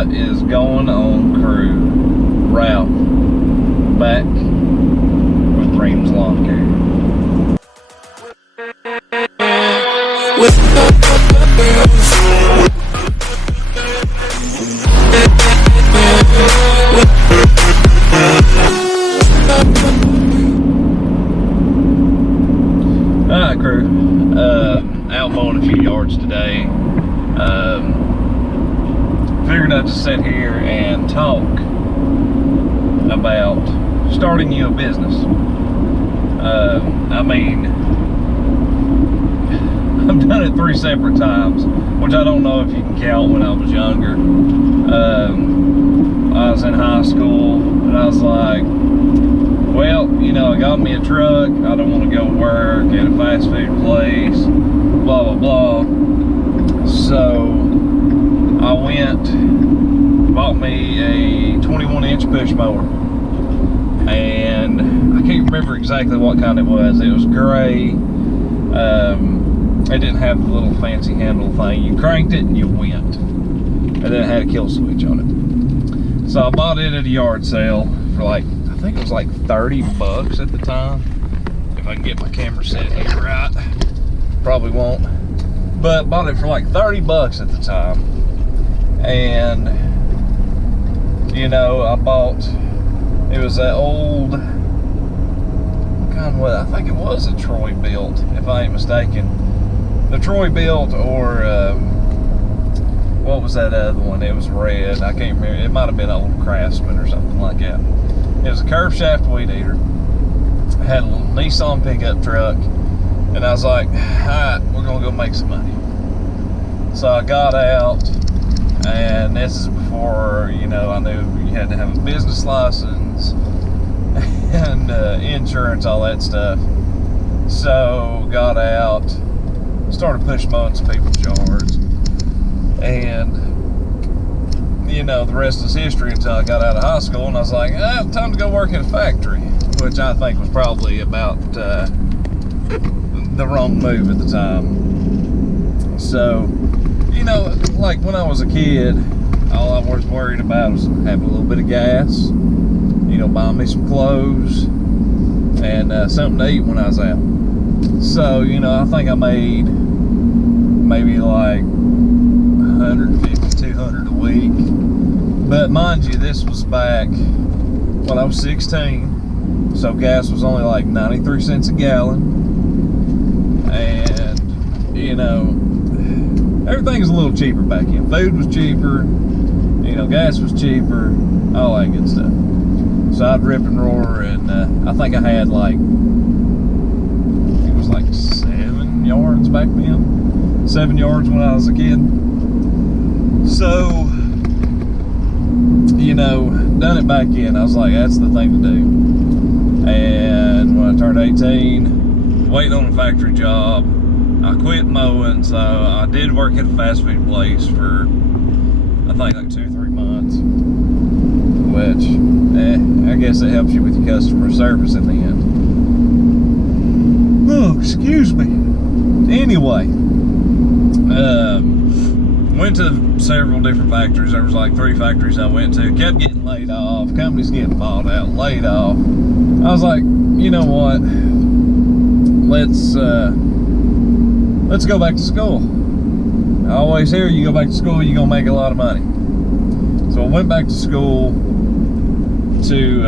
What is going on, crew? Ralph, back with Dreams Lawn Care. Alright, crew. Out mowing a few yards today. Figured I'd just sit here and talk about starting you a business. I mean, I've done it 3 separate times, which I don't know if you can count. When I was younger, I was in high school and I was like, well, you know, I got me a truck, I don't want to go work at a fast food place, blah blah blah. So I bought me a 21-inch push mower, and I can't remember exactly what kind it was. It was gray. It didn't have the little fancy handle thing. You cranked it and you went, and then it had a kill switch on it. So I bought it at a yard sale for like, I think it was like 30 bucks at the time. If I can get my camera set here right, probably won't. But bought it for like 30 bucks at the time. And, you know, I it was that old, I think it was a Troy built, if I ain't mistaken. The Troy built, or what was that other one? It was red. I can't remember. It might have been old Craftsman or something like that. It was a curved shaft weed eater. I had a little Nissan pickup truck, and I was like, all right, we're gonna go make some money. So I got out, and this is before, you know, I knew you had to have a business license and insurance, all that stuff. So got out, started push mowing some people's yards, and you know, the rest is history until I got out of high school, and I was like, time to go work in a factory, which I think was probably about the wrong move at the time. So, you know, like when I was a kid, all I was worried about was having a little bit of gas, you know, buying me some clothes, and something to eat when I was out. So, you know, I think I made maybe like 150, 200 a week. But mind you, this was back when I was 16, so gas was only like 93 cents a gallon. And, you know, everything was a little cheaper back then. Food was cheaper, you know, gas was cheaper, all that good stuff. So I'd rip and roar, and I think I had like, it was like 7 yards back then. 7 yards when I was a kid. So, you know, done it back in. I was like, that's the thing to do. And when I turned 18, waiting on a factory job, I quit mowing, so I did work at a fast food place for, I think, like 2 or 3 months, which, I guess it helps you with your customer service in the end. Oh, excuse me. Anyway, went to several different factories. There was like 3 factories I went to, kept getting laid off, companies getting bought out, laid off. I was like, you know what, let's go back to school. I always hear you go back to school, you're gonna make a lot of money. So I went back to school to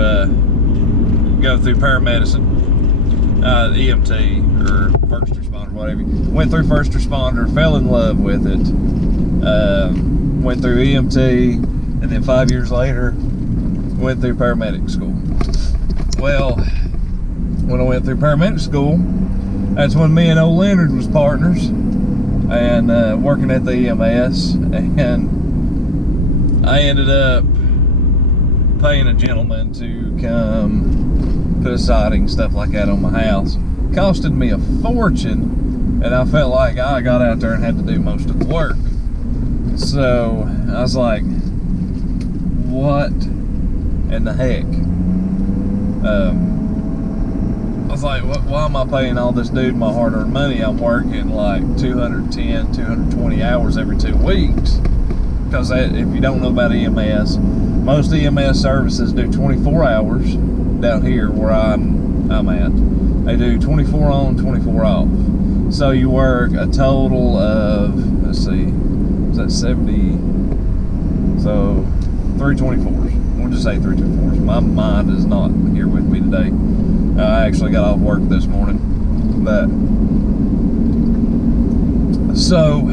go through paramedicine, EMT, or first responder, whatever. Went through first responder, fell in love with it. Went through EMT, and then 5 years later, went through paramedic school. Well, when I went through paramedic school, that's when me and old Leonard was partners, and working at the EMS, and I ended up paying a gentleman to come put a siding, stuff like that on my house. Costed me a fortune, and I felt like I got out there and had to do most of the work. So I was like, what in the heck? I was like, why am I paying all this dude my hard-earned money? I'm working like 210, 220 hours every 2 weeks because if you don't know about EMS, most EMS services do 24 hours down here where I'm at. They do 24 on, 24 off. So you work a total of, let's see, is that 70? So 324s. We'll just say 324s. My mind is not here with me today. I actually got off work this morning. But so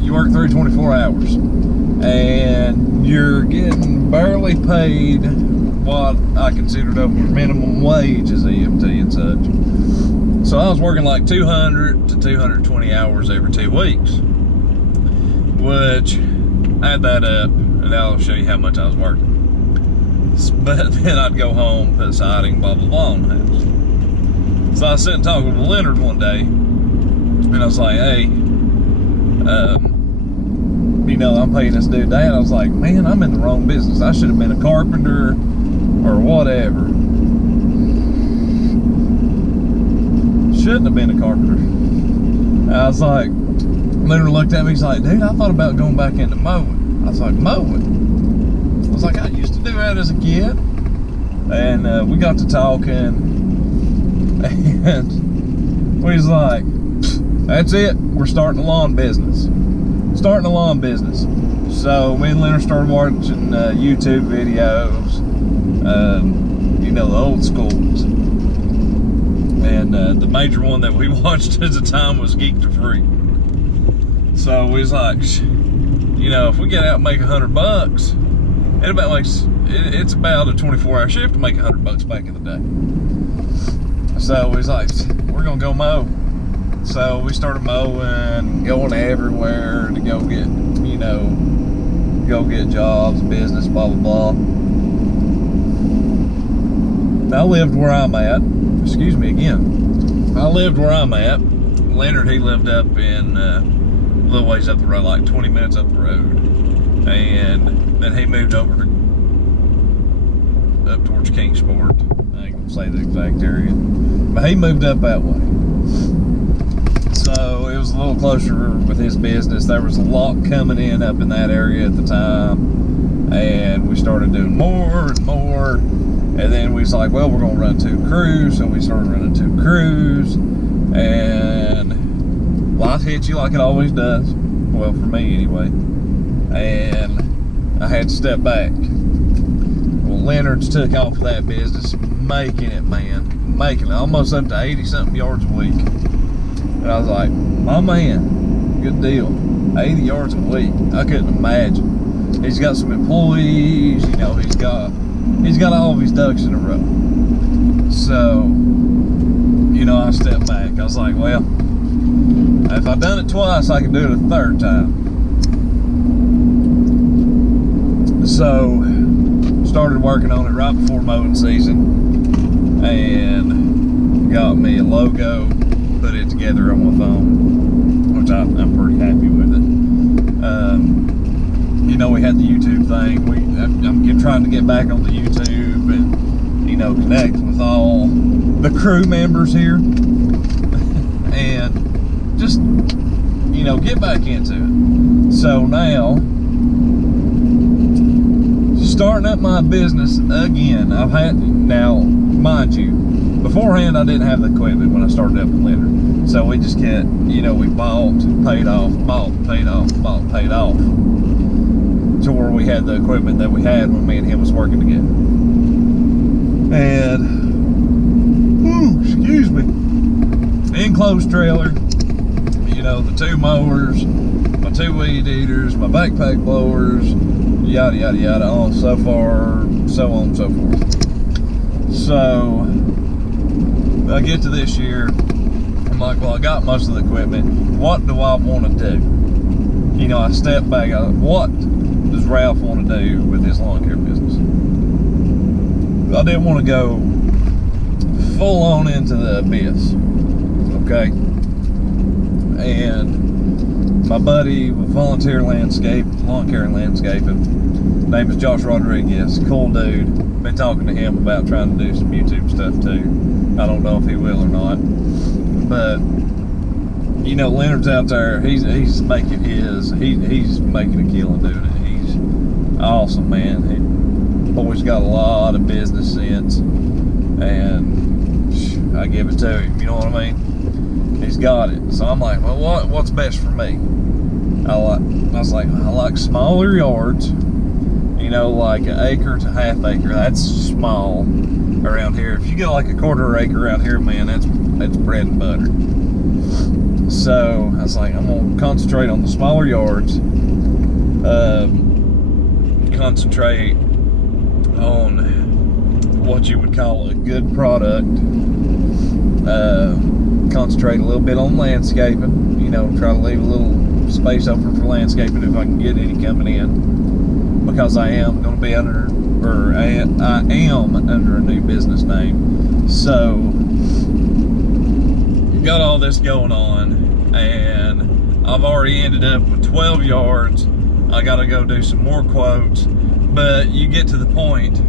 you work 324 hours and you're getting barely paid what I considered over minimum wage as EMT and such. So I was working like 200 to 220 hours every 2 weeks, which add that up and I'll show you how much I was working. But then I'd go home, put siding, blah blah blah on the house. So I was sitting talking with Leonard one day, and I was like, hey, you know, I'm paying this dude that. I was like, man, I'm in the wrong business. I should have been a carpenter or whatever. Shouldn't have been a carpenter. I was like, Leonard looked at me, he's like, dude, I thought about going back into mowing. I was like, mowing? I was like, I used to do that as a kid. And we got to talking, and we was like, that's it, we're starting a lawn business. Starting a lawn business. So me and Leonard started watching YouTube videos, you know, the old schools. And the major one that we watched at the time was Geek to Freak. So we was like, you know, if we get out and make $100, it's about a 24-hour shift to make $100 back in the day. So we was like, we're gonna go mow. So we started mowing, going everywhere to go get, you know, go get jobs, business, blah blah blah. I lived where I'm at. Excuse me again. I lived where I'm at. Leonard, he lived up in a little ways up the road, like 20 minutes up the road. And then he moved over to up towards Kingsport. I ain't gonna say the exact area, but he moved up that way. So it was a little closer with his business. There was a lot coming in up in that area at the time, and we started doing more and more. And then we was like, well, we're gonna run 2 crews. So we started running 2 crews, and life hit you like it always does. Well, for me anyway. And I had to step back. Well, Leonard's took off of that business, making it, man, making it almost up to 80-something yards a week. And I was like, my man, good deal. 80 yards a week. I couldn't imagine. He's got some employees, you know, he's got all of his ducks in a row. So, you know, I stepped back. I was like, well, if I've done it twice, I can do it a 3rd time. So, started working on it right before mowing season, and got me a logo, put it together on my phone, which I'm pretty happy with it. You know, we had the YouTube thing. I'm trying to get back on the YouTube and, you know, connect with all the crew members here and just, you know, get back into it. So now, starting up my business again. I've had, now, mind you, beforehand I didn't have the equipment when I started up with Leonard. So we just kept, you know, we bought, paid off, bought, paid off, bought, paid off, to where we had the equipment that we had when me and him was working together. And, excuse me, enclosed trailer, you know, the 2 mowers, my 2 weed eaters, my backpack blowers, yada yada yada, on so far, so on and so forth. So I get to this year, I'm like, well, I got most of the equipment. What do I want to do? You know, I step back. What does Ralph want to do with his lawn care business? I didn't want to go full on into the abyss, okay? And my buddy with Volunteer Landscape, Lawn Care and Landscaping, name is Josh Rodriguez, cool dude. Been talking to him about trying to do some YouTube stuff too. I don't know if he will or not, but you know, Leonard's out there. He's making his. He's making a killing doing it. He's awesome, man. Boy's got a lot of business sense, and I give it to him. You know what I mean? He's got it. So I'm like, well, what's best for me? I was like, I like smaller yards. You know, like an acre to half acre. That's small around here. If you get like a quarter acre around here, man, that's bread and butter. So I was like, I'm gonna concentrate on the smaller yards. Concentrate on what you would call a good product. Concentrate a little bit on landscaping. You know, try to leave a little space open for landscaping if I can get any coming in. Because I am going to be under, or I am under a new business name. So, got all this going on, and I've already ended up with 12 yards. I got to go do some more quotes, but you get to the point,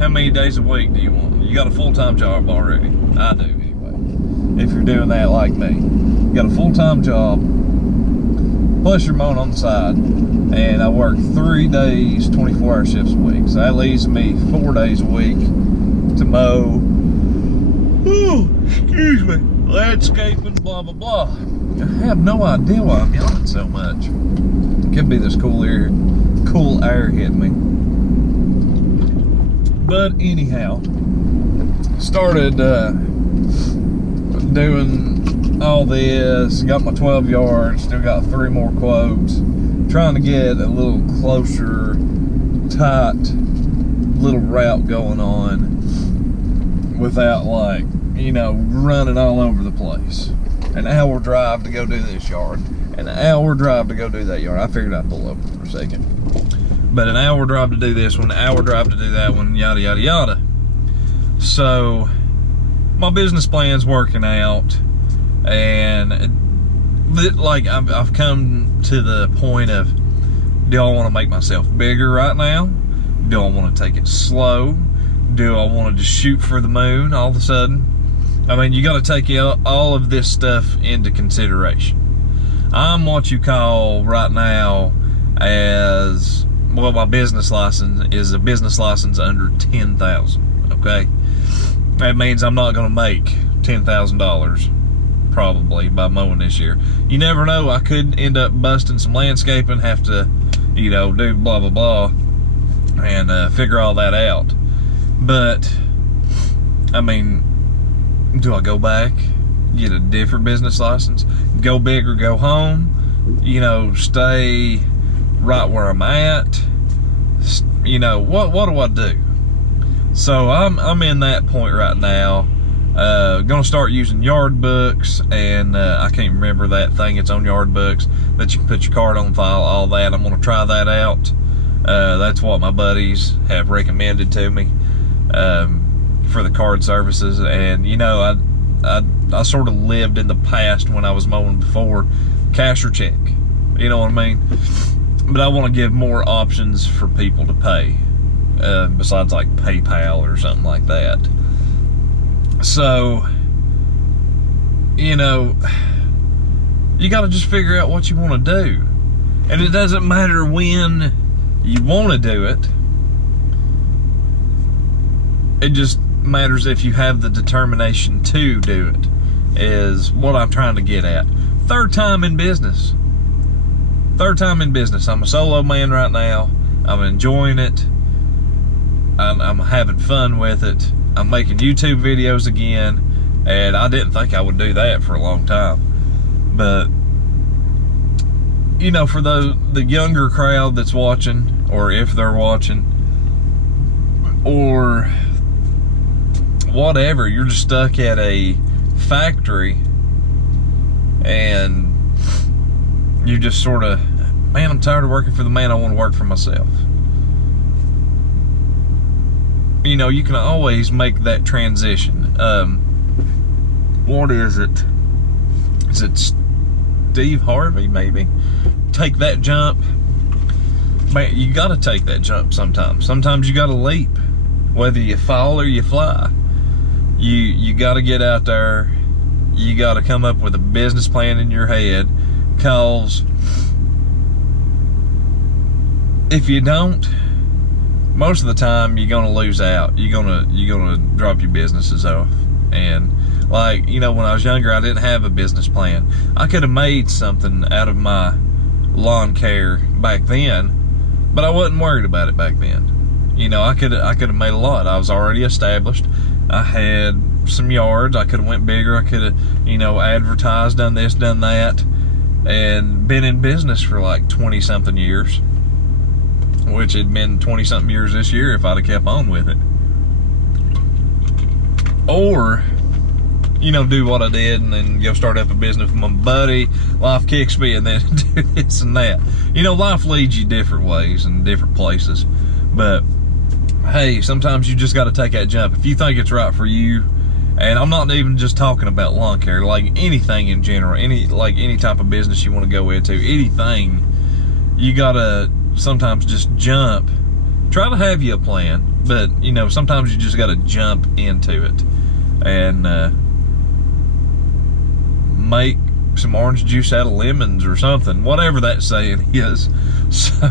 how many days a week do you want? You got a full-time job already. I do, anyway. If you're doing that like me. You got a full-time job, plus you're mowing on the side. And I work 3 days, 24-hour shifts a week. So that leaves me 4 days a week to mow. Ooh, excuse me. Landscaping, blah, blah, blah. I have no idea why I'm yawning so much. It could be this cool air hitting me. But anyhow, started doing all this. Got my 12 yards. Still got 3 more quotes. Trying to get a little closer, tight little route going on without, like, you know, running all over the place. An hour drive to go do this yard, an hour drive to go do that yard. I figured I'd pull over for a second. But an hour drive to do this one, an hour drive to do that one, yada, yada, yada. So, my business plan's working out, and like I've come to the point of, do I want to make myself bigger right now? Do I want to take it slow? Do I want to just shoot for the moon all of a sudden? I mean, you got to take all of this stuff into consideration. I'm what you call right now as, well, my business license is a business license under $10,000, okay? That means I'm not going to make $10,000 probably by mowing this year. You never know, I could end up busting some landscaping, have to, you know, do blah blah blah and figure all that out. But I mean, do I go back, get a different business license, go big or go home, you know, stay right where I'm at, you know, what do I do? So I'm in that point right now. Gonna start using yard books, and I can't remember that thing. It's on yard books that you can put your card on file, all that. I'm gonna try that out. That's what my buddies have recommended to me for the card services. And you know, I sort of lived in the past when I was mowing before, cash or check. You know what I mean? But I want to give more options for people to pay, besides like PayPal or something like that. So, you know, you got to just figure out what you want to do. And it doesn't matter when you want to do it. It just matters if you have the determination to do it, is what I'm trying to get at. Third time in business. I'm a solo man right now. I'm enjoying it. I'm having fun with it. I'm making YouTube videos again, and I didn't think I would do that for a long time. But, you know, for the younger crowd that's watching, or if they're watching, or whatever, you're just stuck at a factory, and you just sort of, man, I'm tired of working for the man, I want to work for myself. You know, you can always make that transition. What is it? Is it Steve Harvey, maybe? Take that jump. Man, you gotta take that jump sometimes. Sometimes you gotta leap. Whether you fall or you fly. You gotta get out there You got to come up with a business plan in your head, cause if you don't, most of the time you're gonna lose out. You're gonna drop your businesses off. And like, you know, when I was younger, I didn't have a business plan. I could have made something out of my lawn care back then, but I wasn't worried about it back then. You know, I could have made a lot. I was already established. I had some yards. I could have went bigger. I could have, you know, advertised, done this, done that, and been in business for like 20 something years, which had been 20 something years this year if I'd have kept on with it. Or, you know, do what I did and then go start up a business with my buddy. Life kicks me and then do this and that. You know, life leads you different ways and different places. But hey, sometimes you just got to take that jump. If you think it's right for you, and I'm not even just talking about lawn care, like anything in general, any type of business you want to go into, anything, you got to sometimes just jump. Try to have you a plan, but you know, sometimes you just got to jump into it and make some orange juice out of lemons or something, whatever that saying is. So,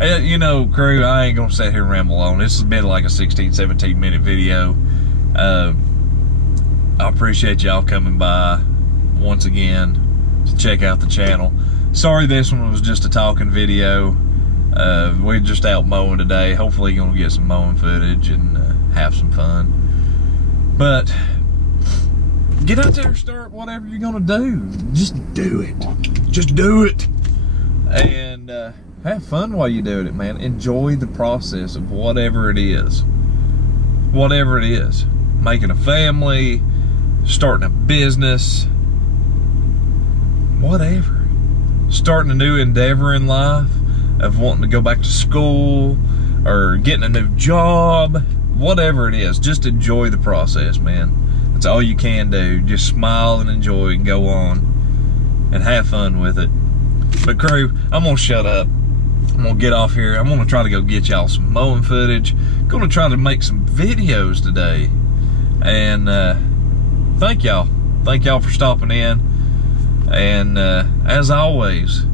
you know, crew, I ain't gonna sit here and ramble on. This has been like a 16-17 minute video. I appreciate y'all coming by once again to check out the channel. Sorry this one was just a talking video. We're just out mowing today. Hopefully you're gonna get some mowing footage and have some fun. But get out there and start whatever you're gonna do. Just do it. Just do it. And have fun while you're doing it, man. Enjoy the process of whatever it is. Whatever it is. Making a family, starting a business, whatever. Starting a new endeavor in life, of wanting to go back to school or getting a new job, whatever it is, just enjoy the process, man. That's all you can do. Just smile and enjoy and go on and have fun with it. But crew, I'm gonna shut up. I'm gonna get off here. I'm gonna try to go get y'all some mowing footage. I'm gonna try to make some videos today. And thank y'all for stopping in. And as always,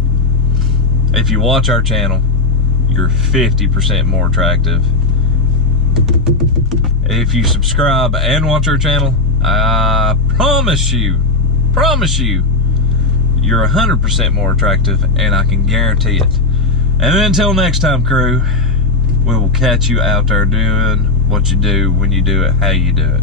if you watch our channel, you're 50% more attractive. If you subscribe and watch our channel, I promise you, you're 100% more attractive, and I can guarantee it. And until next time, crew, we will catch you out there doing what you do, when you do it, how you do it.